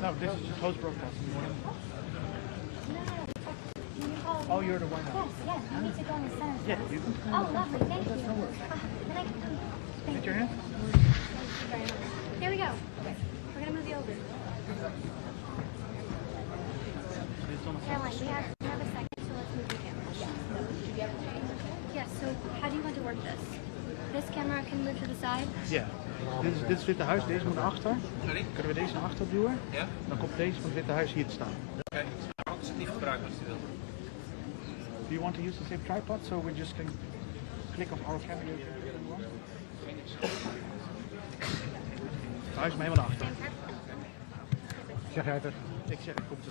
No, this is just host broadcast. Oh, you're the one. Yes, yes. You need to go in the center. Yeah, you can. Oh, lovely. Thank you. Then I can come. Get your hand. Thank you very much. Here we go. We're going to move you over. Caroline, we have a second, so let's move the camera. Yes, so how do you want to work this? This camera can move to the side? Ja. Dit is het witte huis, deze moet naar achter. Kunnen we deze naar achter duwen? Ja. Dan komt deze van het witte huis hier te staan. Oké, het is niet gebruikt als je wil. Do you want to use the same tripod so we just can click on our camera? Het huis is me helemaal naar achter. Zeg jij het er? Ik zeg het, komt zo.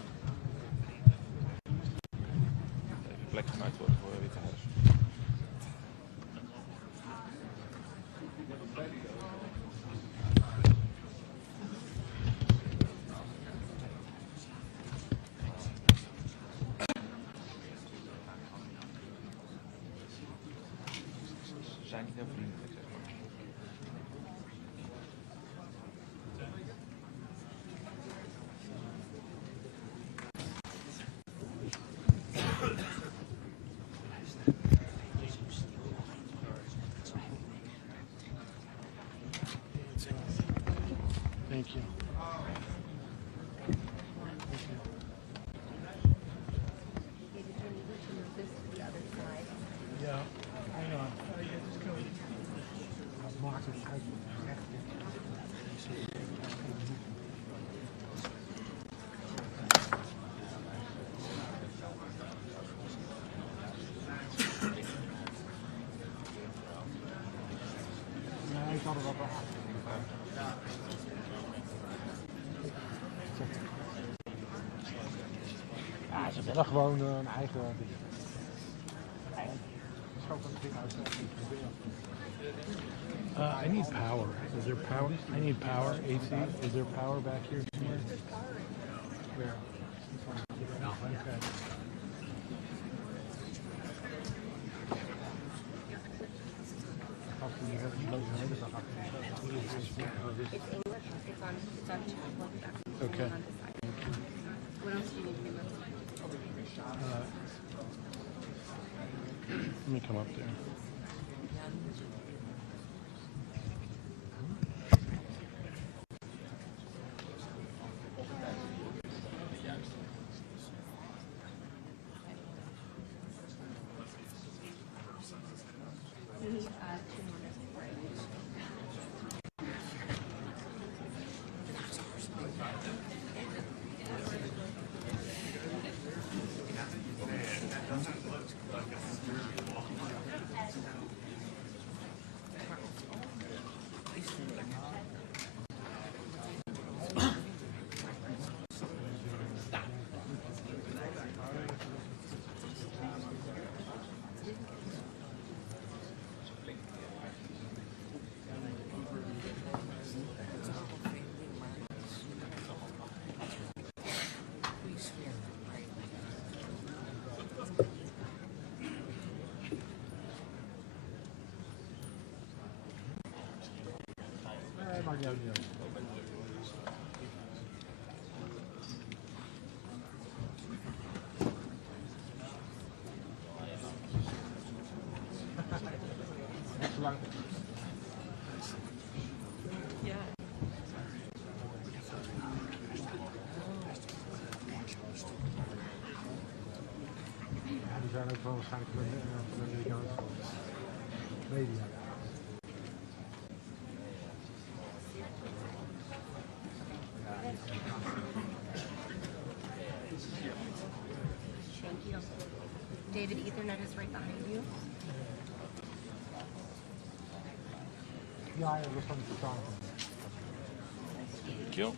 Even plek gemaakt worden voor het witte huis. Ze zijn niet heel vriendelijk, zeg maar. Ja, ze willen gewoon een eigen ding. I need power. Is there power? I need power. AC. Is there power back here somewhere? Where? Okay. Okay. What else do you need to remember? Let me come up there. Maakt niet uit. Net zo lang. Ja. Die zijn ook wel waarschijnlijk van de Amerikaanse media. David, Ethernet is right behind you. Ja, dat is van de totaal. Thank you.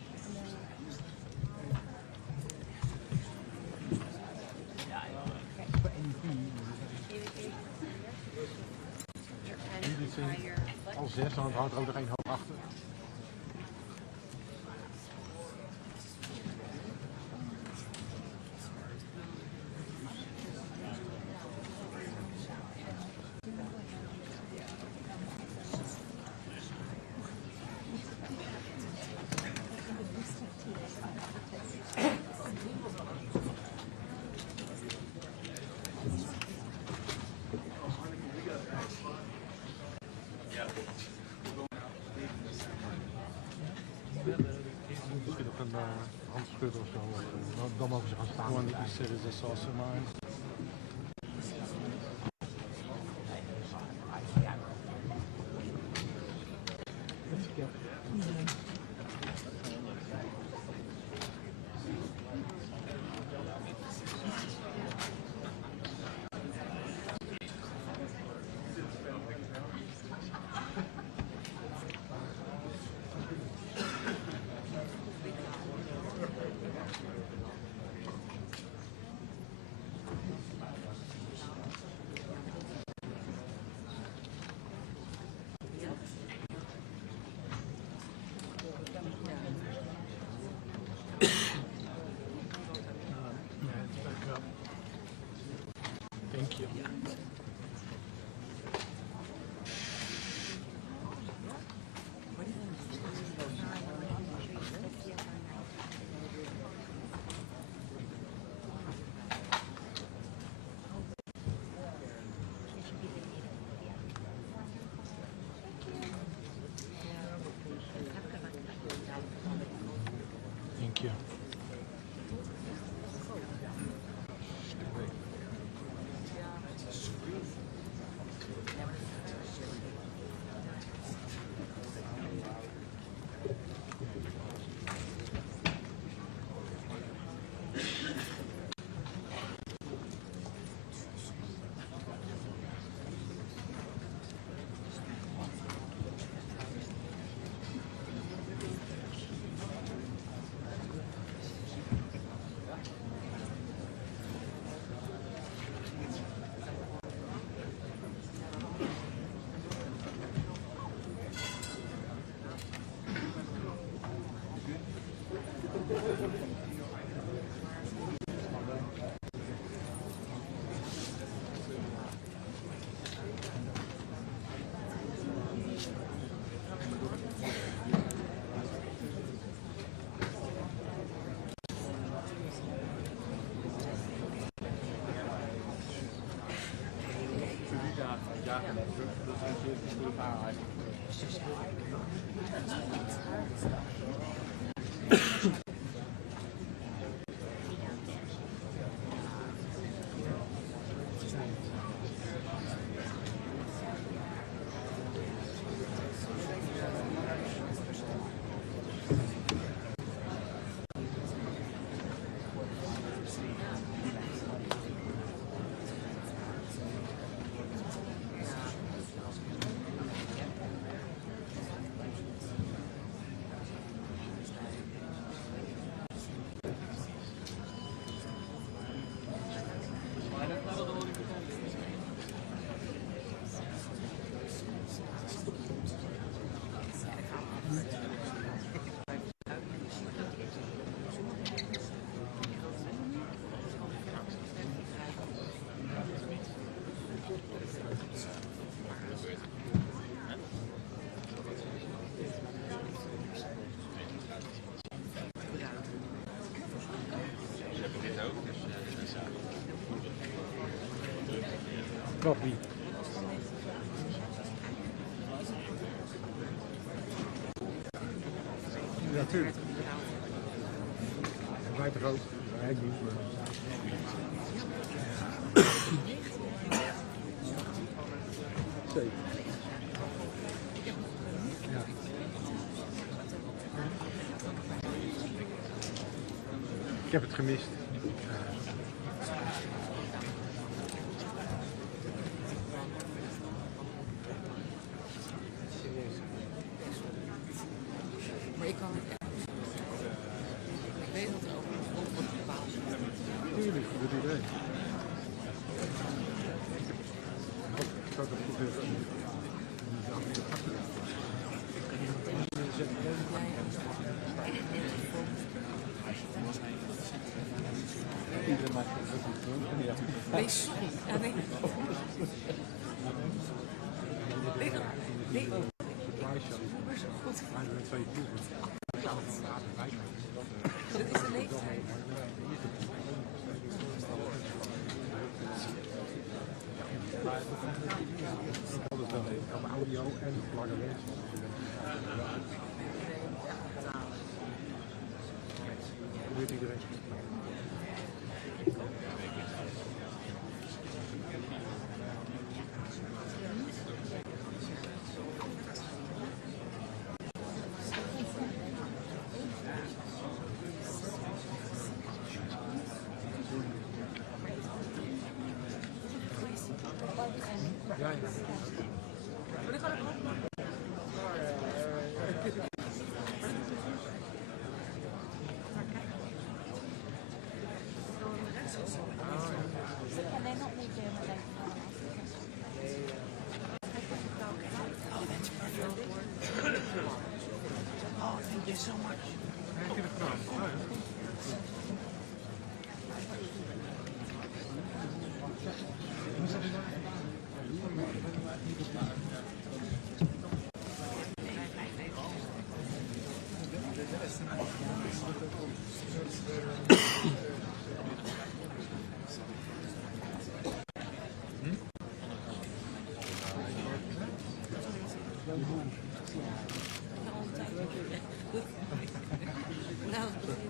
Al 6, dan houdt er ook nog één hoog achter. Misschien op een handschud of zo. Dan mogen ze gaan staan. One that you said is also mine. Koffie. Ja, natuurlijk. En wij toch ook? Wij niet, maar... Zeker. Ja. Ik heb het gemist. Maar ik kan het echt. Ik weet dat er ook een grond wordt bepaald. Tuurlijk, goed idee. Ik zou dat goed willen. Nee, sorry. Ja, nee. Nee. Maar zo goed. Dat is de leeftijd. Op audio en lange mensen. Hoe weet iedereen? Ja, ja. Oh, thank you so much. Heb je het gedaan? Oh, ja.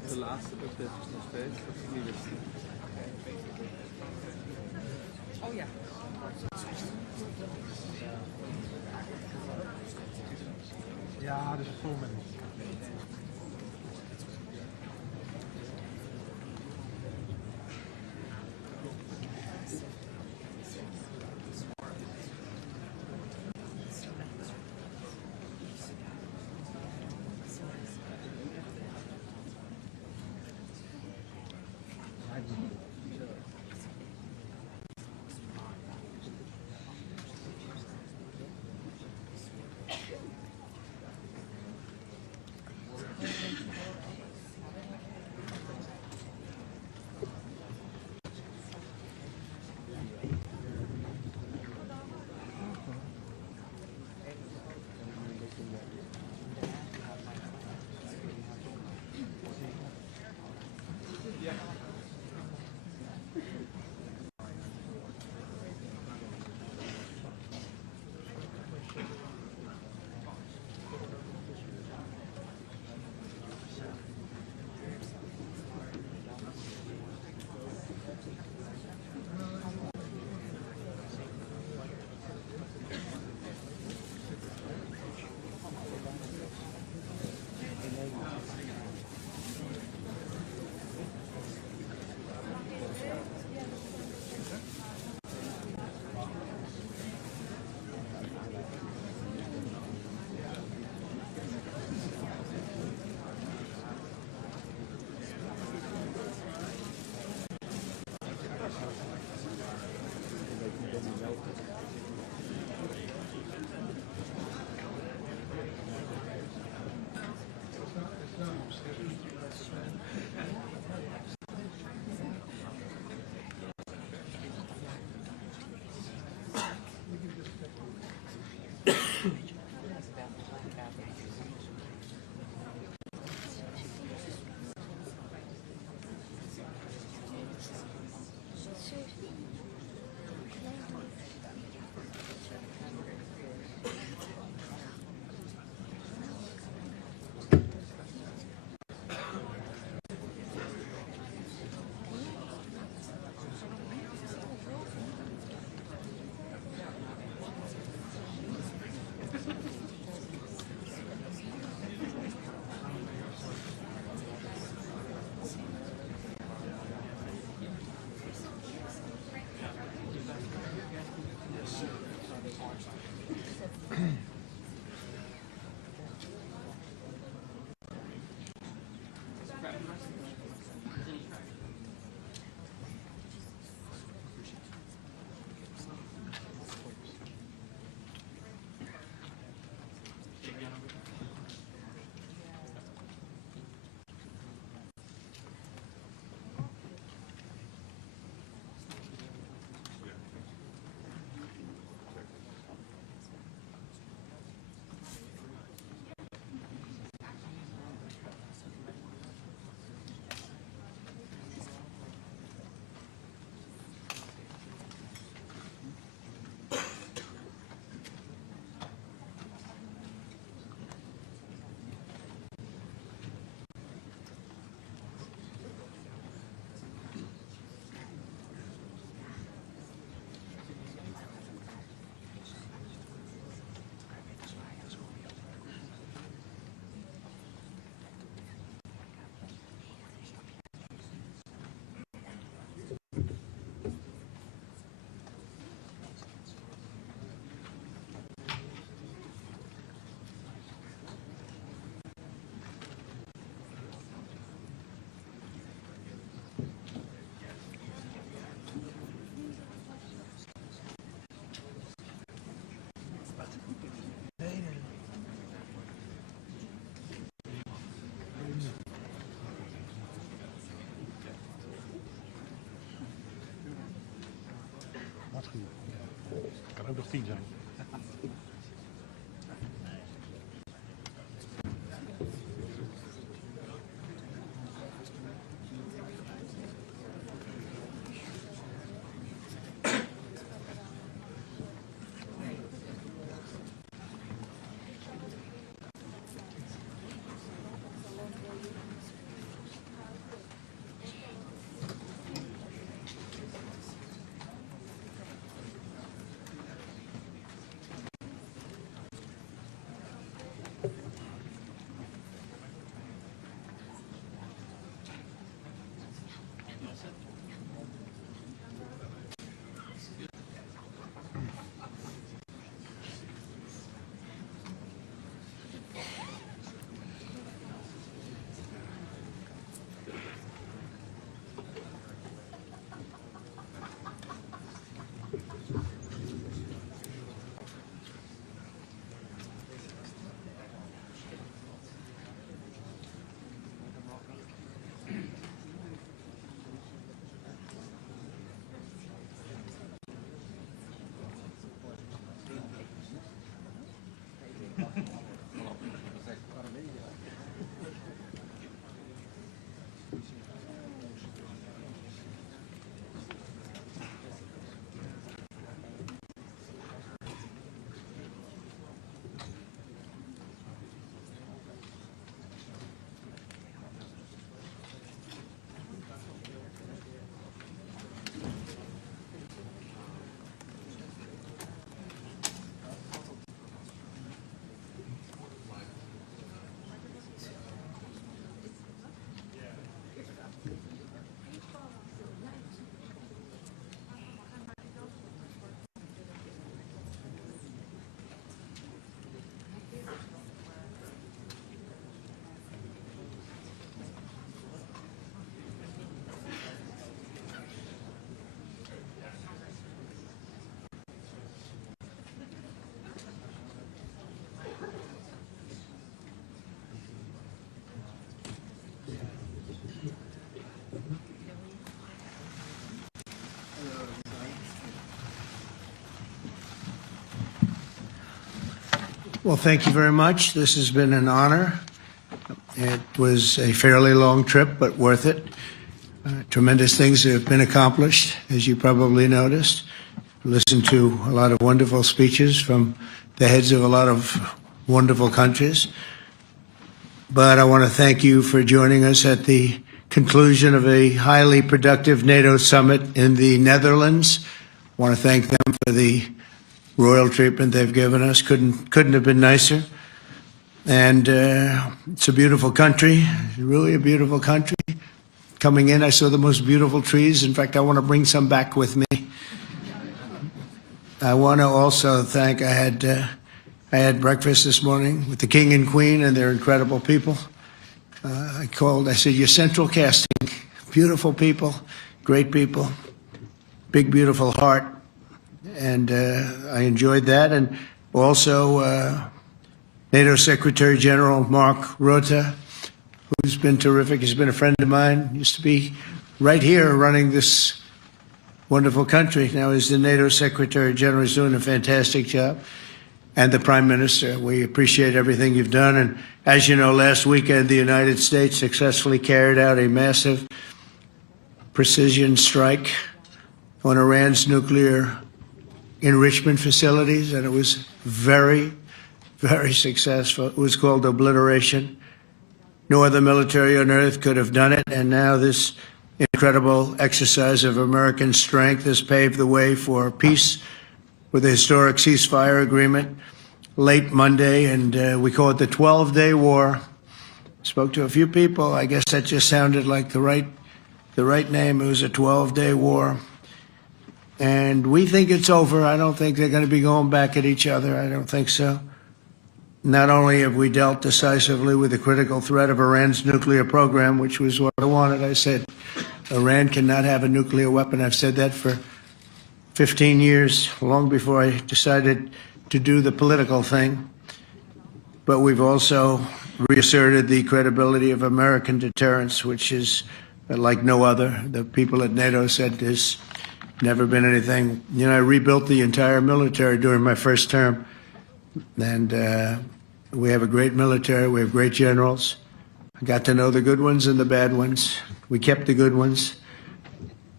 De laatste update is nog steeds dat het niet is. Oh ja. Ja, dus het vol mensen. Heb nog 10 zijn. Well, thank you very much. This has been an honor. It was a fairly long trip, but worth it. Tremendous things have been accomplished, as you probably noticed. Listened to a lot of wonderful speeches from the heads of a lot of wonderful countries. But I want to thank you for joining us at the conclusion of a highly productive NATO summit in the Netherlands. I want to thank them for the royal treatment they've given us. Couldn't have been nicer. And it's a beautiful country, really a beautiful country. Coming in, I saw the most beautiful trees. In fact, I want to bring some back with me. I want to also thank, I had breakfast this morning with the King and Queen, and they're incredible people. I said, you're central casting. Beautiful people, great people, big, beautiful heart. And I enjoyed that. And also NATO Secretary General Mark Rutte, who's been terrific. He's been a friend of mine. Used to be right here running this wonderful country. Now he's the NATO Secretary General. He's doing a fantastic job. And the Prime Minister, we appreciate everything you've done. And as you know, last weekend, the United States successfully carried out a massive precision strike on Iran's nuclear enrichment facilities, and it was very, very successful. It was called obliteration. No other military on earth could have done it, and now this incredible exercise of American strength has paved the way for peace with a historic ceasefire agreement late Monday, and we call it the 12-day war. Spoke to a few people. I guess that just sounded like the right name. It was a 12-day war. And we think it's over. I don't think they're going to be going back at each other. I don't think so. Not only have we dealt decisively with the critical threat of Iran's nuclear program, which was what I wanted. I said, Iran cannot have a nuclear weapon. I've said that for 15 years, long before I decided to do the political thing. But we've also reasserted the credibility of American deterrence, which is like no other. The people at NATO said Never been anything. You know, I rebuilt the entire military during my first term. And we have a great military. We have great generals. I got to know the good ones and the bad ones. We kept the good ones.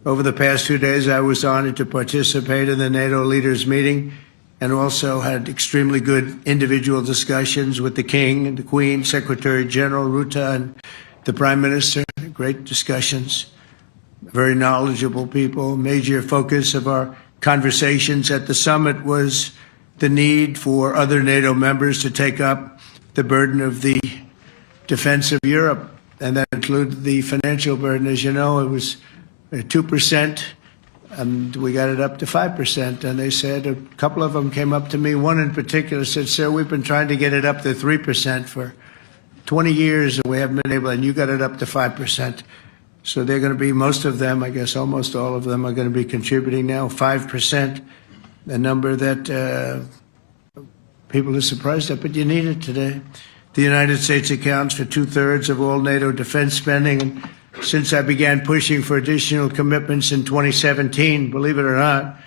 Over the past 2 days, I was honored to participate in the NATO leaders meeting and also had extremely good individual discussions with the King and the Queen, Secretary General Rutte, and the Prime Minister. Great discussions. Very knowledgeable people. Major focus of our conversations at the summit was the need for other NATO members to take up the burden of the defense of Europe, and that included the financial burden. As you know, it was 2%, and we got it up to 5%. And they said, a couple of them came up to me, one in particular said, "Sir, we've been trying to get it up to 3% for 20 years, and we haven't been able, and you got it up to 5%. So they're going to be, most of them, I guess almost all of them, are going to be contributing now, 5%, a number that people are surprised at, but you need it today. The United States accounts for 2/3 of all NATO defense spending. And since I began pushing for additional commitments in 2017, believe it or not,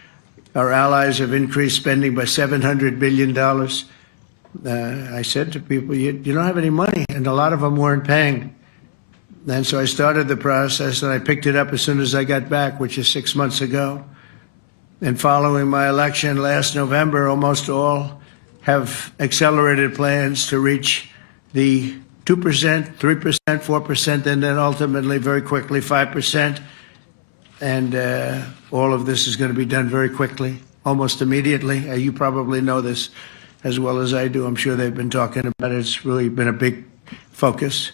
our allies have increased spending by $700 billion. I said to people, you don't have any money, and a lot of them weren't paying. And so I started the process, and I picked it up as soon as I got back, which is 6 months ago. And following my election last November, almost all have accelerated plans to reach the 2%, 3%, 4%, and then ultimately, very quickly, 5%. And all of this is going to be done very quickly, almost immediately. You probably know this as well as I do. I'm sure they've been talking about it. It's really been a big focus.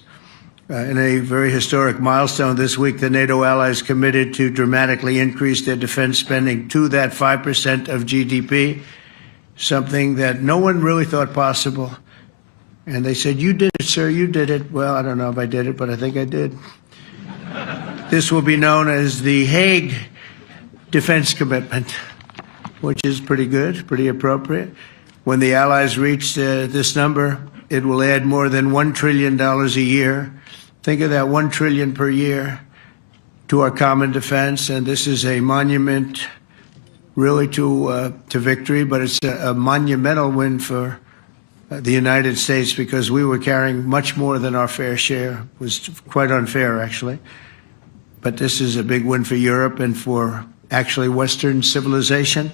In a very historic milestone this week, the NATO allies committed to dramatically increase their defense spending to that 5% of GDP, something that no one really thought possible. And they said, "You did it, sir, you did it." Well, I don't know if I did it, but I think I did. This will be known as the Hague Defense Commitment, which is pretty good, pretty appropriate. When the allies reach this number, it will add more than $1 trillion a year. Think of that, $1 trillion per year to our common defense. And this is a monument really to victory, but it's a monumental win for the United States, because we were carrying much more than our fair share. It was quite unfair, actually. But this is a big win for Europe and for actually Western civilization.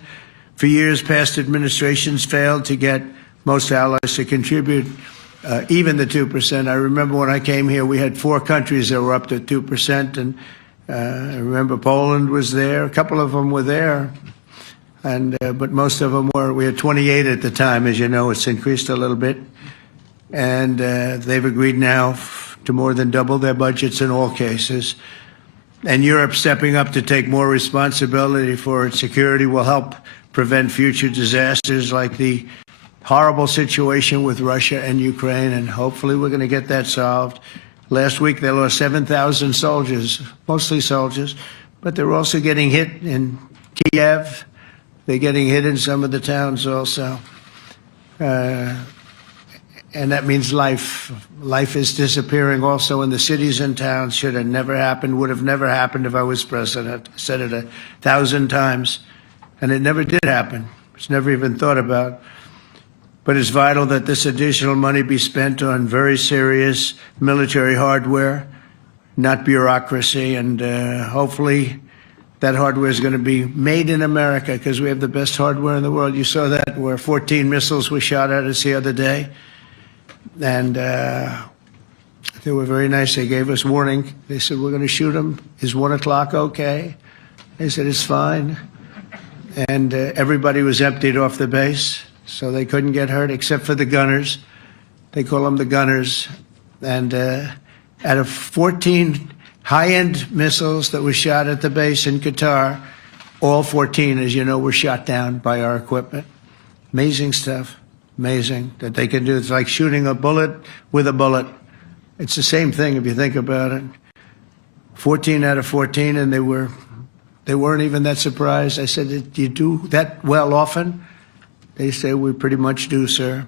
For years, past administrations failed to get most allies to contribute even the 2%. I remember when I came here, we had 4 countries that were up to 2%, and I remember Poland was there. A couple of them were there. But most of them were. We had 28 at the time. As you know, it's increased a little bit. And they've agreed now to more than double their budgets in all cases. And Europe stepping up to take more responsibility for its security will help prevent future disasters like the horrible situation with Russia and Ukraine. And hopefully we're going to get that solved. Last week they lost 7,000 soldiers, mostly soldiers. But they're also getting hit in Kiev. They're getting hit in some of the towns also. And that means life. Life is disappearing also in the cities and towns. Should have never happened, would have never happened if I was president. I said it 1,000 times. And it never did happen. It's never even thought about. But it's vital that this additional money be spent on very serious military hardware, not bureaucracy. And hopefully that hardware is going to be made in America, because we have the best hardware in the world. You saw that, where 14 missiles were shot at us the other day. And they were very nice. They gave us warning. They said, "We're going to shoot them. Is 1 o'clock okay?" They said, "It's fine." And everybody was emptied off the base, so they couldn't get hurt except for the gunners. They call them the gunners. And out of 14 high-end missiles that were shot at the base in Qatar, all 14, as you know, were shot down by our equipment. Amazing stuff. Amazing that they can do. It's like shooting a bullet with a bullet. It's the same thing if you think about it. 14 out of 14, and they weren't even that surprised. I said, "Do you do that well often?" They say, "We pretty much do, sir."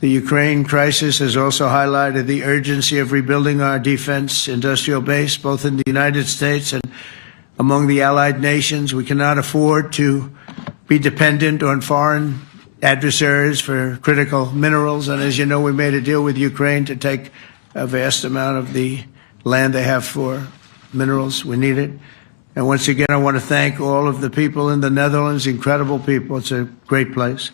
The Ukraine crisis has also highlighted the urgency of rebuilding our defense industrial base, both in the United States and among the allied nations. We cannot afford to be dependent on foreign adversaries for critical minerals. And as you know, we made a deal with Ukraine to take a vast amount of the land they have for minerals. We need it. And once again, I want to thank all of the people in the Netherlands, incredible people. It's a great place.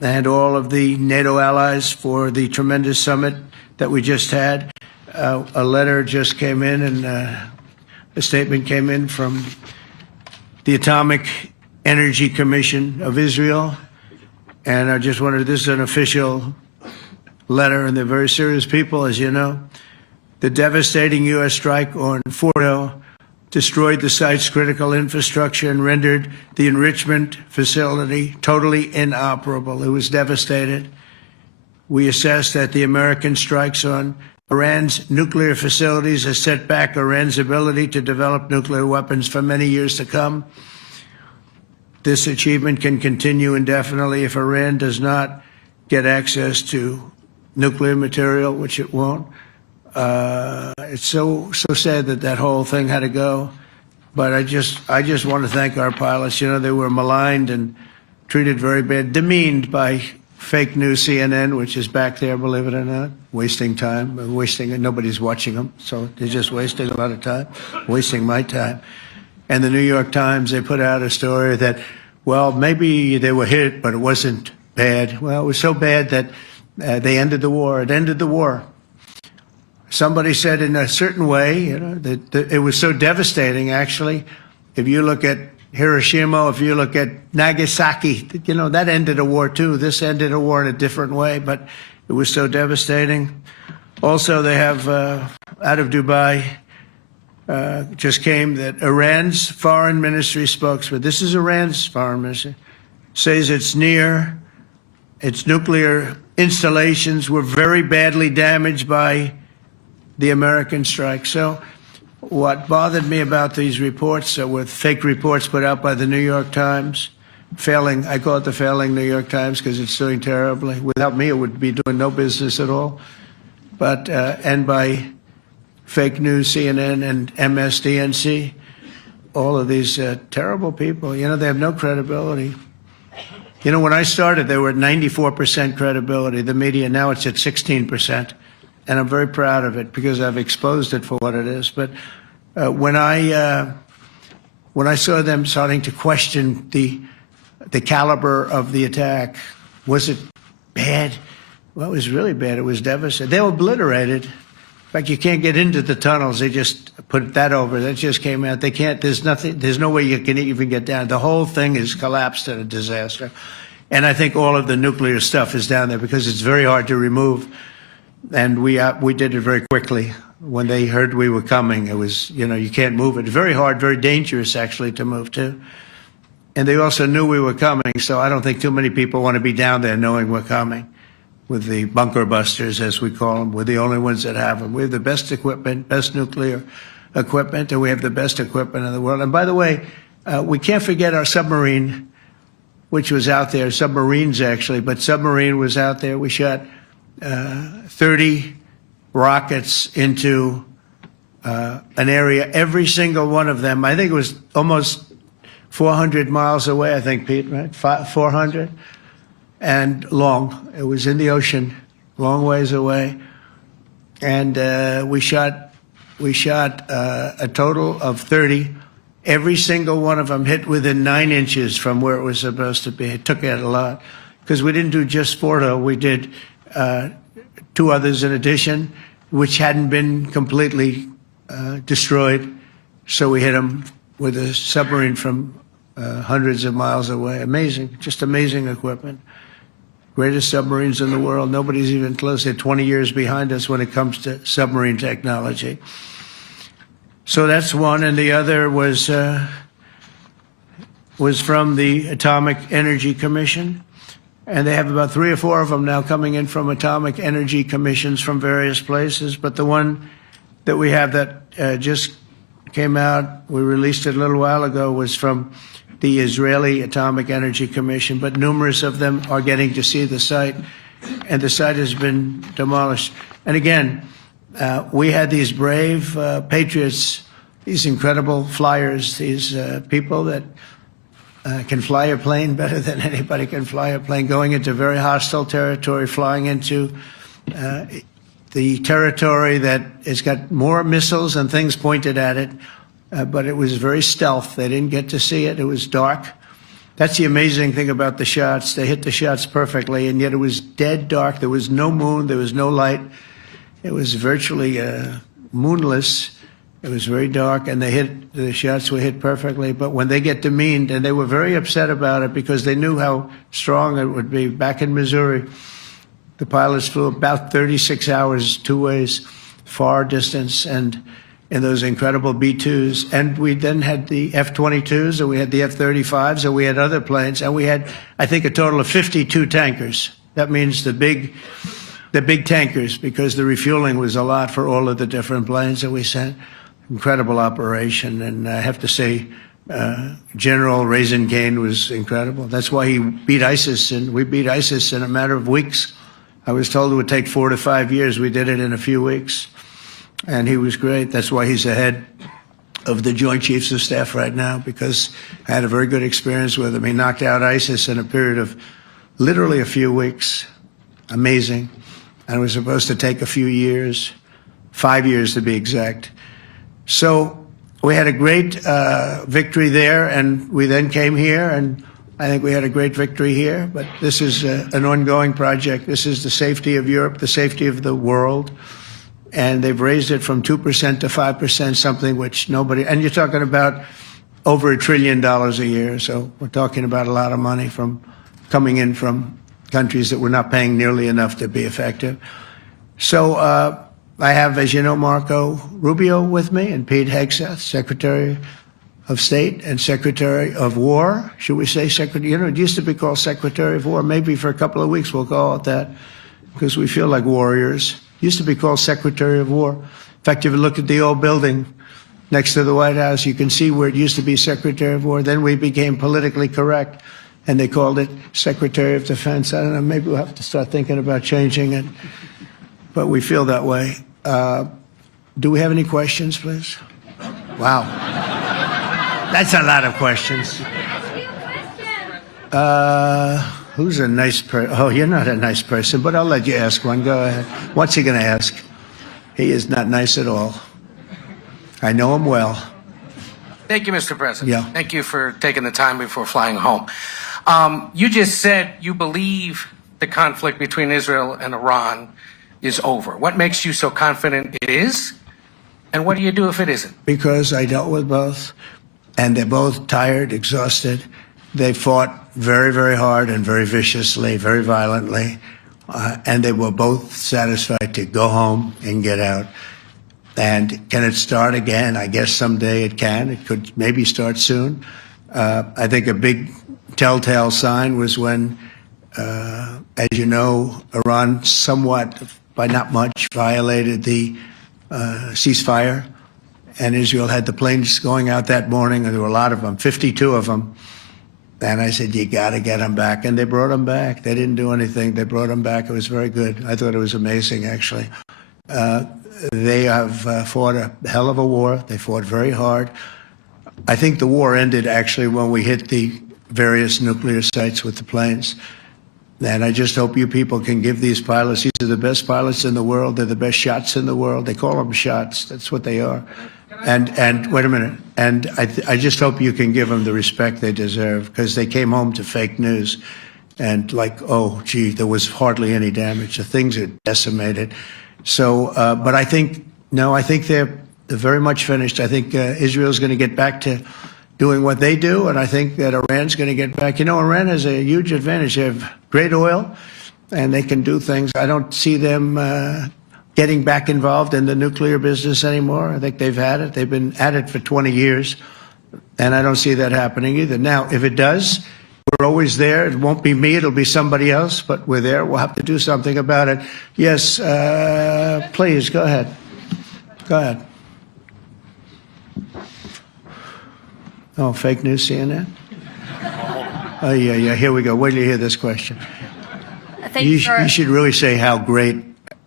And all of the NATO allies for the tremendous summit that we just had. A letter just came in, and a statement came in from the Atomic Energy Commission of Israel. And I just wondered, this is an official letter, and they're very serious people, as you know. The devastating U.S. strike on Fordo destroyed the site's critical infrastructure and rendered the enrichment facility totally inoperable. It was devastated. We assess that the American strikes on Iran's nuclear facilities has set back Iran's ability to develop nuclear weapons for many years to come. This achievement can continue indefinitely if Iran does not get access to nuclear material, which it won't. It's so sad that that whole thing had to go. But I just want to thank our pilots. You know, they were maligned and treated very bad, demeaned by fake news CNN, which is back there, believe it or not, wasting time, nobody's watching them, so they're just wasting a lot of time, wasting my time. And the New York Times, they put out a story that, well, maybe they were hit, but it wasn't bad. Well, it was so bad that they ended the war. It ended the war. Somebody said in a certain way, you know, that it was so devastating, actually. If you look at Hiroshima, if you look at Nagasaki, you know, that ended a war too. This ended a war in a different way, but it was so devastating. Also, they have, out of Dubai, just came that Iran's foreign ministry spokesman, this is Iran's foreign ministry, says its nuclear installations were very badly damaged by the American strike. So what bothered me about these reports with fake reports put out by the New York Times, failing, I call it the failing New York Times because it's doing terribly. Without me, it would be doing no business at all. But, and by fake news, CNN and MSDNC, all of these terrible people, you know, they have no credibility. You know, when I started, they were at 94% credibility, the media. Now it's at 16%. And I'm very proud of it because I've exposed it for what it is. But when I saw them starting to question the caliber of the attack, was it bad? Well, it was really bad. It was devastating. They were obliterated. In fact, you can't get into the tunnels. They just put that over. That just came out. They can't. There's nothing. There's no way you can even get down. The whole thing is collapsed in a disaster. And I think all of the nuclear stuff is down there because it's very hard to remove. And we did it very quickly. When they heard we were coming, it was, you know, you can't move it. Very hard, very dangerous, actually, to move to. And they also knew we were coming, so I don't think too many people want to be down there knowing we're coming. With the bunker busters, as we call them, we're the only ones that have them. We have the best equipment, best nuclear equipment, and we have the best equipment in the world. And by the way, we can't forget our submarine, which was out there, submarines actually, but submarine was out there. We shot 30 rockets into an area, every single one of them. I think it was almost 400 miles away, I think, Pete, right? 400? And long. It was in the ocean, long ways away. And we shot a total of 30. Every single one of them hit within 9 inches from where it was supposed to be. It took it a lot. Because we didn't do just Fordo, we did 2 others in addition, which hadn't been completely destroyed. So we hit them with a submarine from hundreds of miles away. Amazing, just amazing equipment. Greatest submarines in the world. Nobody's even close. They're 20 years behind us when it comes to submarine technology. So that's one, and the other was from the Atomic Energy Commission. And they have about 3 or 4 of them now coming in from atomic energy commissions from various places. But the one that we have that just came out, we released it a little while ago, was from the Israeli Atomic Energy Commission. But numerous of them are getting to see the site, and the site has been demolished. And again, we had these brave patriots these incredible flyers, these people that can fly a plane better than anybody can fly a plane, going into very hostile territory, flying into the territory that has got more missiles and things pointed at it, but it was very stealth. They didn't get to see it. It was dark. That's the amazing thing about the shots. They hit the shots perfectly, and yet it was dead dark. There was no moon. There was no light. It was virtually moonless. It was very dark, and the shots were hit perfectly. But when they get demeaned, and they were very upset about it because they knew how strong it would be. Back in Missouri, the pilots flew about 36 hours, two ways, far distance, and in those incredible B-2s. And we then had the F-22s, and we had the F-35s, and we had other planes, and we had, I think, a total of 52 tankers. That means the big tankers, because the refueling was a lot for all of the different planes that we sent. Incredible operation, and I have to say, General Raisin Cain was incredible. That's why he beat ISIS, and we beat ISIS in a matter of weeks. I was told it would take 4 to 5 years. We did it in a few weeks, and he was great. That's why he's the head of the Joint Chiefs of Staff right now, because I had a very good experience with him. He knocked out ISIS in a period of literally a few weeks. Amazing. And it was supposed to take a few years, 5 years to be exact. So we had a great victory there, and we then came here, and I think we had a great victory here. But this is an ongoing project. This is the safety of Europe, the safety of the world. And they've raised it from 2% to 5%, something which nobody, and you're talking about over $1 trillion a year. So we're talking about a lot of money coming in from countries that were not paying nearly enough to be effective. So I have, as you know, Marco Rubio with me, and Pete Hegseth, Secretary of State and Secretary of War. Should we say Secretary? You know, it used to be called Secretary of War. Maybe for a couple of weeks we'll call it that, because we feel like warriors. It used to be called Secretary of War. In fact, if you look at the old building next to the White House, you can see where it used to be Secretary of War. Then we became politically correct, and they called it Secretary of Defense. I don't know, maybe we'll have to start thinking about changing it, but we feel that way. Do we have any questions, please? Wow. That's a lot of questions. Who's a nice person? Oh, you're not a nice person, but I'll let you ask one. Go ahead. What's he going to ask? He is not nice at all. I know him well. Thank you, Mr. President. Yeah. Thank you for taking the time before flying home. You just said you believe the conflict between Israel and Iran is over. What makes you so confident it is? And what do you do if it isn't? Because I dealt with both, and they're both tired, exhausted. They fought very, very hard and very viciously, very violently, and they were both satisfied to go home and get out. And can it start again? I guess someday it can. It could maybe start soon. I think a big telltale sign was when, as you know, Iran somewhat, by not much, violated the ceasefire, and Israel had the planes going out that morning, and there were a lot of them, 52 of them. And I said, you got to get them back. And they brought them back. They didn't do anything. They brought them back. It was very good. I thought it was amazing, actually. They have fought a hell of a war. They fought very hard. I think the war ended, actually, when we hit the various nuclear sites with the planes. And I just hope you people can give these pilots, these are the best pilots in the world. They're the best shots in the world. They call them shots. That's what they are. And wait a minute. And I just hope you can give them the respect they deserve, because they came home to fake news. And like, oh, gee, there was hardly any damage. The things are decimated. So, but I think, no, I think they're very much finished. I think Israel's going to get back to doing what they do, and I think that Iran's going to get back. You know, Iran has a huge advantage. They have great oil, and they can do things. I don't see them getting back involved in the nuclear business anymore. I think they've had it. They've been at it for 20 years, and I don't see that happening either. Now, if it does, we're always there. It won't be me. It'll be somebody else, but we're there. We'll have to do something about it. Yes, please, go ahead. Go ahead. Oh, fake news, CNN? Oh, yeah, here we go. Wait till you hear this question. You should really say how great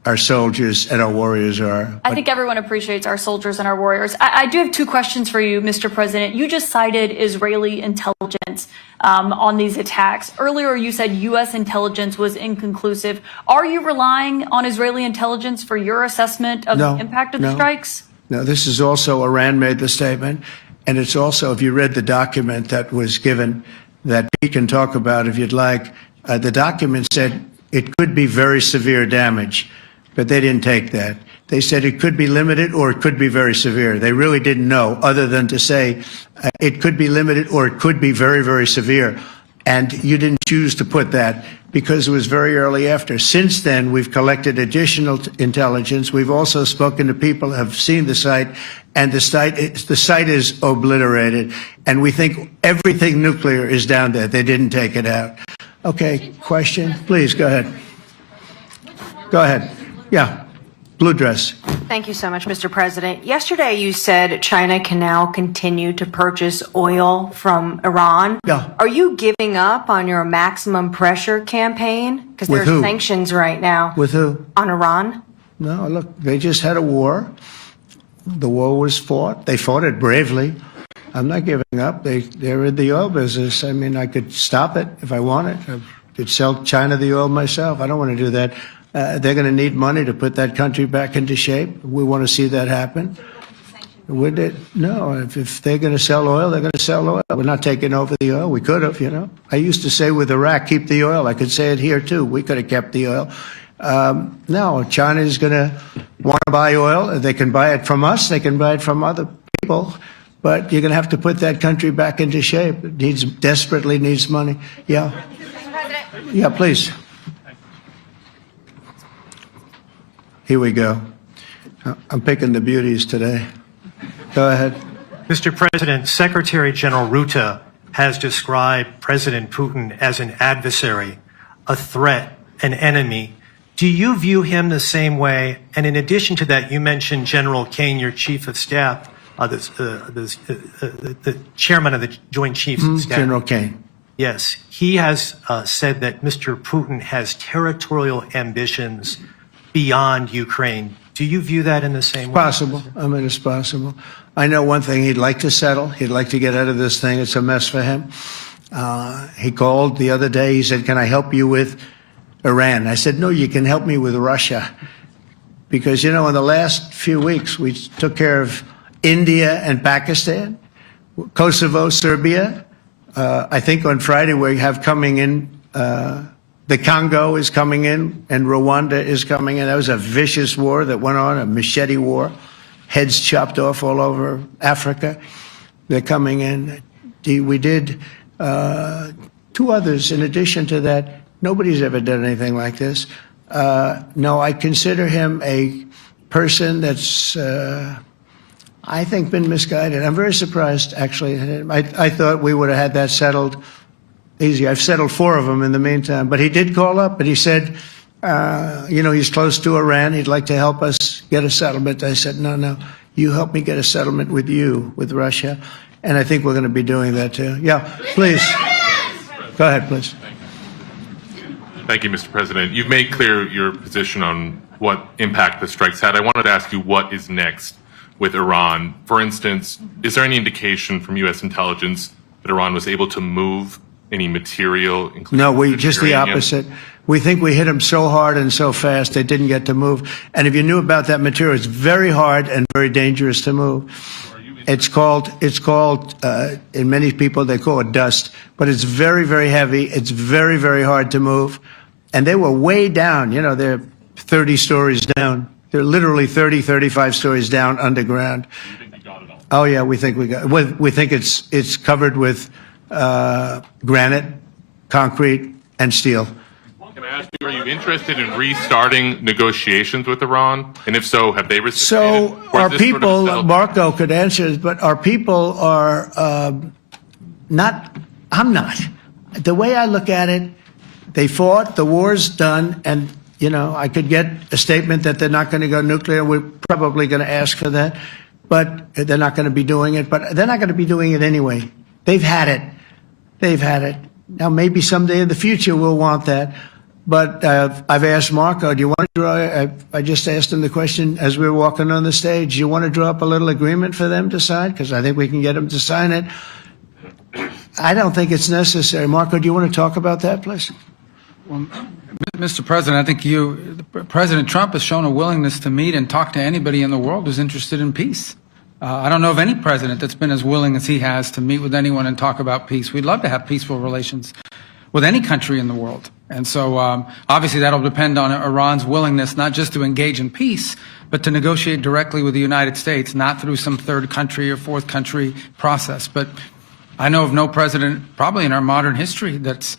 our soldiers and our warriors are. I think everyone appreciates our soldiers and our warriors. I do have two questions for you, Mr. President. You just cited Israeli intelligence on these attacks. Earlier, you said U.S. intelligence was inconclusive. Are you relying on Israeli intelligence for your assessment of the impact of the strikes? No, this is also Iran made the statement. And it's also, if you read the document that was given that Pete can talk about if you'd like, the document said it could be very severe damage. But they didn't take that. They said it could be limited or it could be very severe. They really didn't know other than to say it could be limited or it could be very, very severe. And you didn't choose to put that because it was very early after. Since then, we've collected additional intelligence. We've also spoken to people who have seen the site, and the site is obliterated. And we think everything nuclear is down there. They didn't take it out. Okay, question? Please, go ahead. Go ahead. Yeah, blue dress. Thank you so much, Mr. President. Yesterday, you said China can now continue to purchase oil from Iran. Yeah. Are you giving up on your maximum pressure campaign? Because there are sanctions right now. With who? On Iran. No, look, they just had a war. The war was fought. They fought it bravely. I'm not giving up. They're in the oil business. I mean, I could stop it if I wanted. I could sell China the oil myself. I don't want to do that. They're going to need money to put that country back into shape. We want to see that happen. No, if they're going to sell oil, they're going to sell oil. We're not taking over the oil. We could have, you know. I used to say with Iraq, keep the oil. I could say it here, too. We could have kept the oil. No, China is going to want to buy oil. They can buy it from us. They can buy it from other people. But you're going to have to put that country back into shape. It desperately needs money. Yeah. Yeah, please. Here we go. I'm picking the beauties today. Go ahead. Mr. President, Secretary General Rutte has described President Putin as an adversary, a threat, an enemy. Do you view him the same way? And in addition to that, you mentioned General Kane, your chief of staff, the chairman of the Joint Chiefs of Staff. General Kane. Yes. He has said that Mr. Putin has territorial ambitions beyond Ukraine. Do you view that in the same way? Possible. I mean, it's possible. I know one thing. He'd like to settle. He'd like to get out of this thing. It's a mess for him. He called the other day. He said, can I help you with Iran? I said, no, you can help me with Russia. Because, you know, in the last few weeks, we took care of India and Pakistan, Kosovo, Serbia. I think on Friday we have coming in the Congo is coming in, and Rwanda is coming in. That was a vicious war that went on, a machete war, heads chopped off all over Africa. They're coming in. We did two others in addition to that. Nobody's ever done anything like this. No, I consider him a person that's, I think, been misguided. I'm very surprised, actually. I thought we would have had that settled easy. I've settled 4 of them in the meantime. But he did call up, and he said, you know, he's close to Iran. He'd like to help us get a settlement. I said, no, you help me get a settlement with you, with Russia. And I think we're going to be doing that, too. Yeah, please. Go ahead, please. Thank you, Mr. President. You've made clear your position on what impact the strikes had. I wanted to ask you what is next with Iran. For instance, is there any indication from U.S. intelligence that Iran was able to move any material? No, just the opposite. We think we hit them so hard and so fast they didn't get to move. And if you knew about that material, it's very hard and very dangerous to move. It's called, in many people, they call it dust, but it's very, very heavy. It's very, very hard to move. And they were way down. You know, they're 30 stories down. They're literally 30, 35 stories down underground. You think you got it all? Oh, yeah, we think we got it. We think it's covered with granite, concrete, and steel. Can I ask you, are you interested in restarting negotiations with Iran? And if so, have they reciprocated? So our people, Marco could answer this, but our people are not, I'm not. The way I look at it, they fought, the war's done, and, you know, I could get a statement that they're not going to go nuclear. We're probably going to ask for that, but they're not going to be doing it. But they're not going to be doing it anyway. They've had it. They've had it. Now, maybe someday in the future we'll want that. But I've asked Marco, do you want to draw, I just asked him the question as we were walking on the stage, do you want to draw up a little agreement for them to sign? Because I think we can get them to sign it. I don't think it's necessary. Marco, do you want to talk about that, please? Well, Mr. President, I think President Trump has shown a willingness to meet and talk to anybody in the world who's interested in peace. I don't know of any president that's been as willing as he has to meet with anyone and talk about peace. We'd love to have peaceful relations with any country in the world. And so obviously that'll depend on Iran's willingness not just to engage in peace, but to negotiate directly with the United States, not through some third country or fourth country process. But I know of no president, probably in our modern history, that's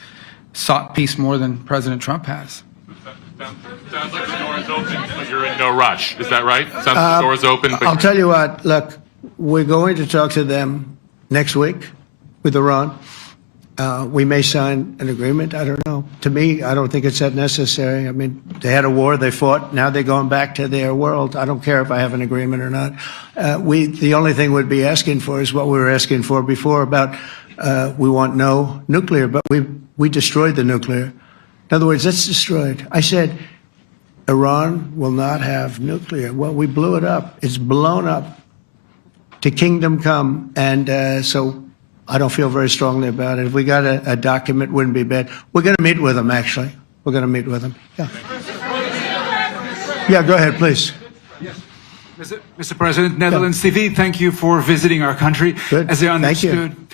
sought peace more than President Trump has. Sounds like the door is open, but you're in no rush. Is that right? Sounds like the door is open. But I'll tell you what, look, we're going to talk to them next week with Iran. We may sign an agreement. I don't know. To me, I don't think it's that necessary. I mean, they had a war, they fought. Now they're going back to their world. I don't care if I have an agreement or not. The only thing we'd be asking for is what we were asking for before about we want no nuclear, but we destroyed the nuclear. In other words, it's destroyed. I said Iran will not have nuclear. Well, we blew it up. It's blown up to kingdom come. And so I don't feel very strongly about it. If we got a document, wouldn't be bad. We're going to meet with them, actually. We're going to meet with them. Yeah. Yeah, go ahead, please. Yes. Mr. President, Netherlands TV, thank you for visiting our country. Good. As I Thank understood, you.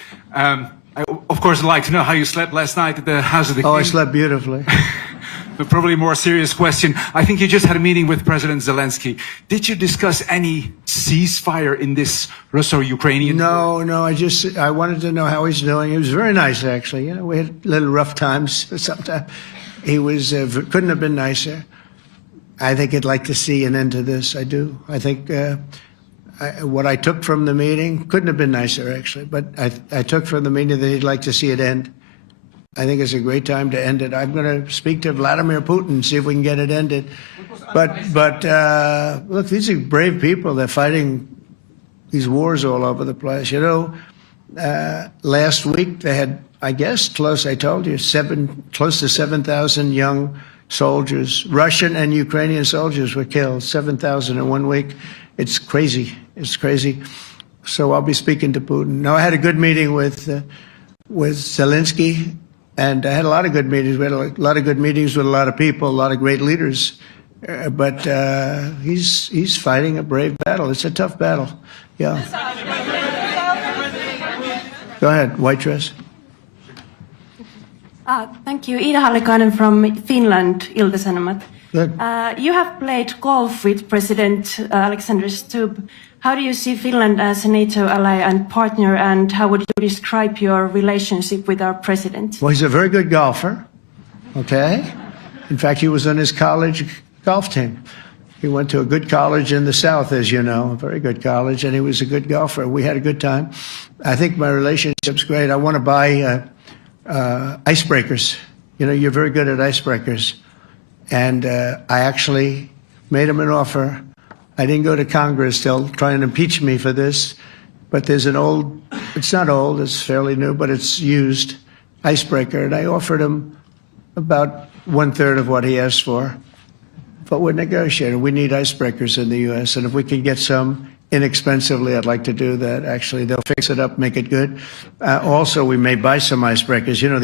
I, of course, I'd like to know how you slept last night at the House of the King. Oh, I slept beautifully. But probably a more serious question. I think you just had a meeting with President Zelensky. Did you discuss any ceasefire in this Russo-Ukrainian? No. I wanted to know how he's doing. He was very nice, actually. You know, we had little rough times sometimes. He was couldn't have been nicer. I think he'd like to see an end to this. I do. I think what I took from the meeting couldn't have been nicer, actually. But I took from the meeting that he'd like to see it end. I think it's a great time to end it. I'm going to speak to Vladimir Putin and see if we can get it ended. But look, these are brave people. They're fighting these wars all over the place. You know, last week they had, I guess, I told you, close to 7,000 young soldiers, Russian and Ukrainian soldiers were killed, 7,000 in 1 week. It's crazy. It's crazy. So I'll be speaking to Putin. No, I had a good meeting with Zelensky. And I had a lot of good meetings. We had a lot of good meetings with a lot of people, a lot of great leaders. But he's fighting a brave battle. It's a tough battle. Yeah. Go ahead, white dress. Thank you. Ida Hallikainen from Finland, Ilta-Sanomat. Good. You have played golf with President Alexander Stubb. How do you see Finland as a NATO ally and partner, and how would you describe your relationship with our president? Well, he's a very good golfer, okay? In fact, he was on his college golf team. He went to a good college in the South, as you know, a very good college, and he was a good golfer. We had a good time. I think my relationship's great. I want to buy icebreakers. You know, you're very good at icebreakers. And I actually made him an offer. I didn't go to Congress. They'll try and impeach me for this. But there's an old, it's not old, it's fairly new, but it's used icebreaker. And I offered him about 1/3 of what he asked for. But we're negotiating. We need icebreakers in the U.S. And if we can get some inexpensively, I'd like to do that. Actually, they'll fix it up, make it good. Also, we may buy some icebreakers. You know,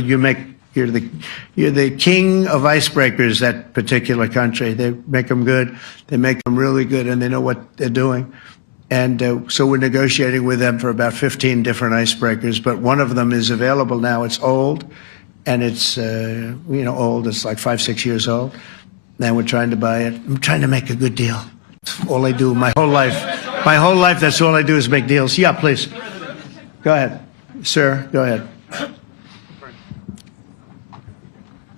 you're the king of icebreakers, that particular country. They make them good. They make them really good, and they know what they're doing. And so we're negotiating with them for about 15 different icebreakers. But one of them is available now. It's old, and it's, old. It's like 5-6 years old. And we're trying to buy it. I'm trying to make a good deal. That's all I do my whole life. My whole life, that's all I do is make deals. Yeah, please. Go ahead. Sir, go ahead.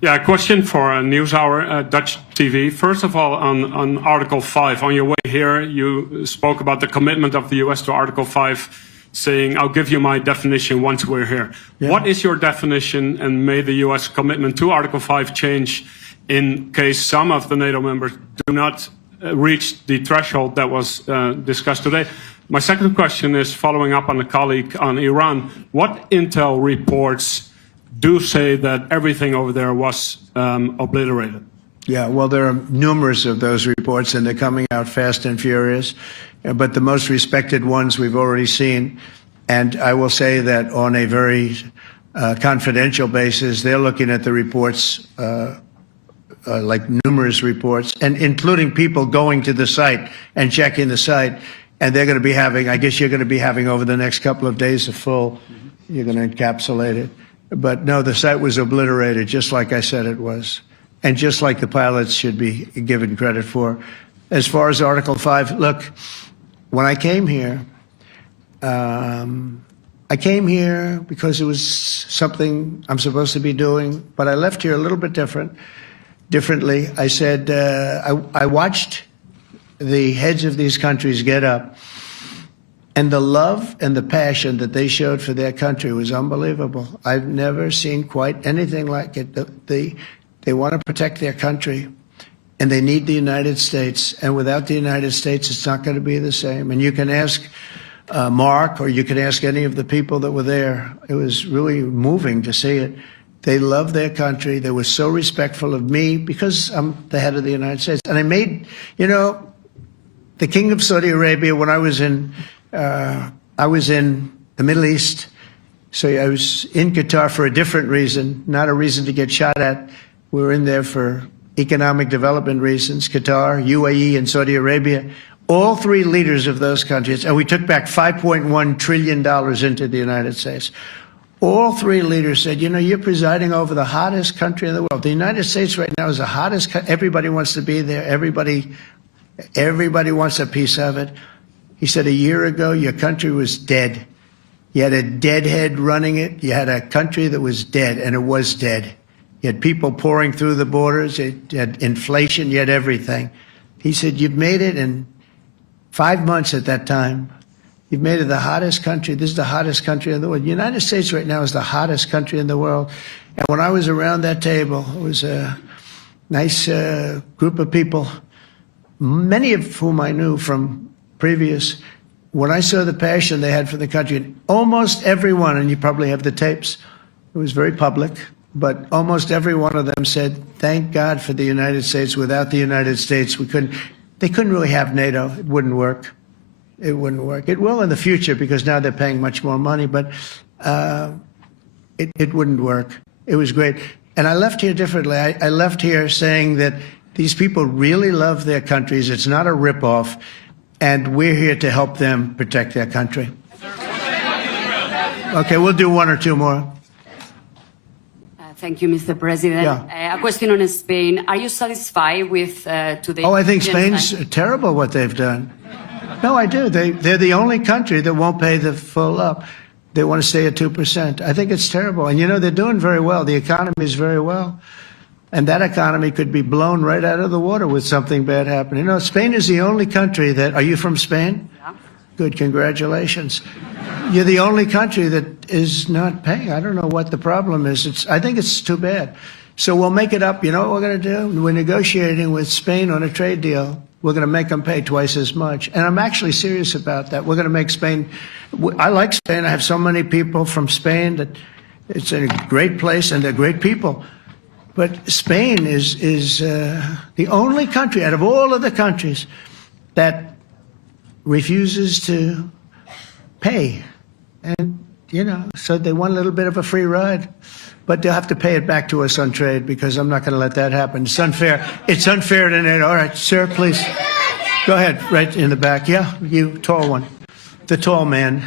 Yeah, a question for NewsHour, Dutch TV. First of all, on Article 5, on your way here, you spoke about the commitment of the U.S. to Article 5, saying, I'll give you my definition once we're here. Yeah. What is your definition, and may the U.S. commitment to Article 5 change in case some of the NATO members do not reach the threshold that was discussed today? My second question is following up on a colleague on Iran. What intel reports do say that everything over there was obliterated. Yeah, well, there are numerous of those reports, and they're coming out fast and furious. But the most respected ones we've already seen. And I will say that on a very confidential basis, they're looking at the reports, like numerous reports, and including people going to the site and checking the site. And they're going to be having, I guess you're going to be having over the next couple of days a full, you're going to encapsulate it. But no, the site was obliterated, just like I said it was. And just like the pilots should be given credit for. As far as Article 5, look, when I came here because it was something I'm supposed to be doing, but I left here a little bit differently. I said, I watched the heads of these countries get up, and the love and the passion that they showed for their country was unbelievable. I've never seen quite anything like it. They want to protect their country, and they need the United States. And without the United States, it's not going to be the same. And you can ask Mark, or you can ask any of the people that were there. It was really moving to see it. They love their country. They were so respectful of me because I'm the head of the United States. And I made, the King of Saudi Arabia, when I was in the Middle East. So I was in Qatar for a different reason, not a reason to get shot at. We were in there for economic development reasons, Qatar, UAE, and Saudi Arabia. All three leaders of those countries, and we took back $5.1 trillion into the United States. All three leaders said, you're presiding over the hottest country in the world. The United States right now is the hottest. Everybody wants to be there. Everybody wants a piece of it. He said, a year ago, your country was dead. You had a deadhead running it. You had a country that was dead, and it was dead. You had people pouring through the borders. You had inflation. You had everything. He said, you've made it in 5 months at that time. You've made it the hottest country. This is the hottest country in the world. The United States right now is the hottest country in the world. And when I was around that table, it was a nice group of people, many of whom I knew from previous. When I saw the passion they had for the country, almost everyone, and you probably have the tapes, it was very public, but almost every one of them said, thank God for the United States. Without the United States, they couldn't really have NATO. It wouldn't work. It wouldn't work. It will in the future because now they're paying much more money, but it wouldn't work. It was great. And I left here differently. I left here saying that these people really love their countries. It's not a ripoff, and we're here to help them protect their country. Okay, we'll do one or two more. Thank you, Mr. President. Yeah. A question on Spain. Are you satisfied with today's... Oh, I think Spain's terrible what they've done. No, I do. They're the only country that won't pay the full up. They want to stay at 2%. I think it's terrible. And, they're doing very well. The economy is very well. And that economy could be blown right out of the water with something bad happening. Spain is the only country that... Are you from Spain? Yeah. Good, congratulations. You're the only country that is not paying. I don't know what the problem is. I think it's too bad. So we'll make it up. You know what we're going to do? We're negotiating with Spain on a trade deal. We're going to make them pay twice as much. And I'm actually serious about that. We're going to make Spain... I like Spain. I have so many people from Spain that it's a great place and they're great people. But Spain is the only country out of all of the countries that refuses to pay. And, so they want a little bit of a free ride. But they'll have to pay it back to us on trade because I'm not going to let that happen. It's unfair. It's unfair to NATO. All right, sir, please. Go ahead, right in the back. Yeah, you, tall one. The tall man.